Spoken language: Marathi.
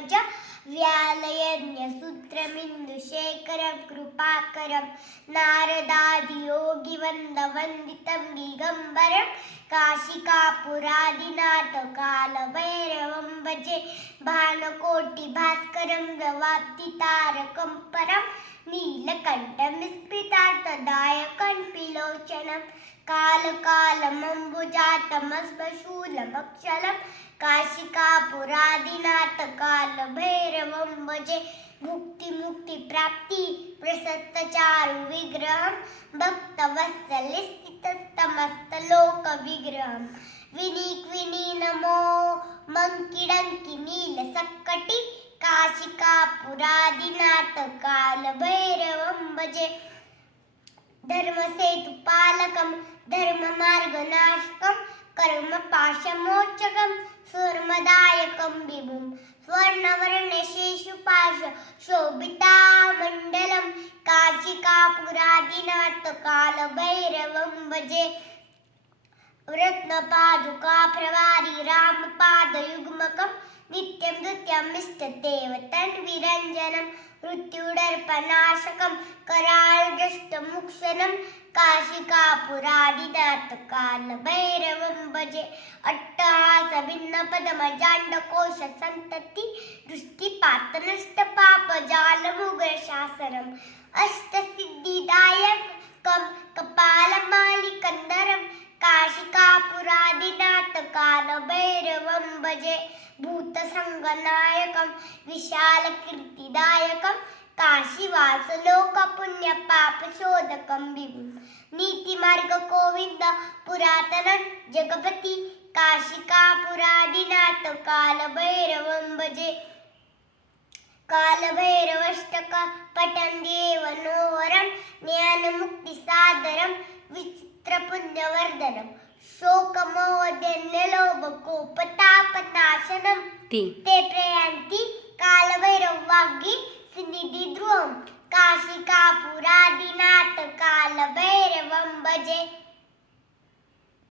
पंकज व्यालयज्ञसूत्रमिन्दुशेखरं कृपाकरं नारदादियोगिवन्दवन्दितं दिगम्बरं काशिकापुरादिनाथ कालभैरवं भजे भानुकोटिभास्करं दवाप्तितारकं परं नीलकण्ठमिस्फुटार्थदायकं पिलोचनं कालकालमम्बुजातमस्मशूलमक्षलं काशिकापुरादिनाथ कालभैरवं भजे मुक्तिप्राप्ति प्रसत्तचारु विग्रहं भक्तवत्सले स्थितस्तमस्तलोकविग्रहं विनी नमो मंकिडंकी नीलसक्कटी काशिकापुरादिनाथ कालभैरवं भजे धर्मसेतुपालकं धर्ममार्गनाशकं कर्मपाशमोचकं स्वर्णदायकं विभुं स्वर्णवर्णशेषुपाश शोभितामण्डलं काशिकापुरादिनाथ कालभैरवं भजे रत्नपादुकाप्रवारी रामपादयुग्मकं नित्यं नृत्यमिष्टदेवतन्विरञ्जनं मृत्युदर्पनाशकं कराळदष्टमुक्षनं काशिकापुरादिनाथ कालभैरवं भजे अट्टहासभिन्नपदमजाण्डकोशसन्तति दृष्टिपातनष्टपापजालमुग्रशासनम् अष्टसिद्धिदायकं कपालमालिकन्दरं काशिकापुरादिनाथ कालभैरवं भजे भूतसङ्गनायकं विशालकीर्तिदायकं काशीवासलोकपुण्यपापशोधकं विभुं नीतिमार्गगोविन्द पुरातनं जगपति काशिकापुरादिनाथ कालभैरवं भजे कालभैरवाष्टक पठन् देवनोवरं ज्ञानमुक्तिसादरं विचित्रपुण्यवर्धनं शोकमोहजन्यलोभकोपतापनाशनं ते प्रयान्ति कालभैरववाग्गी सिद्धिद्रुवं काशिकापुरादिनाथ कालभैरवं भजे।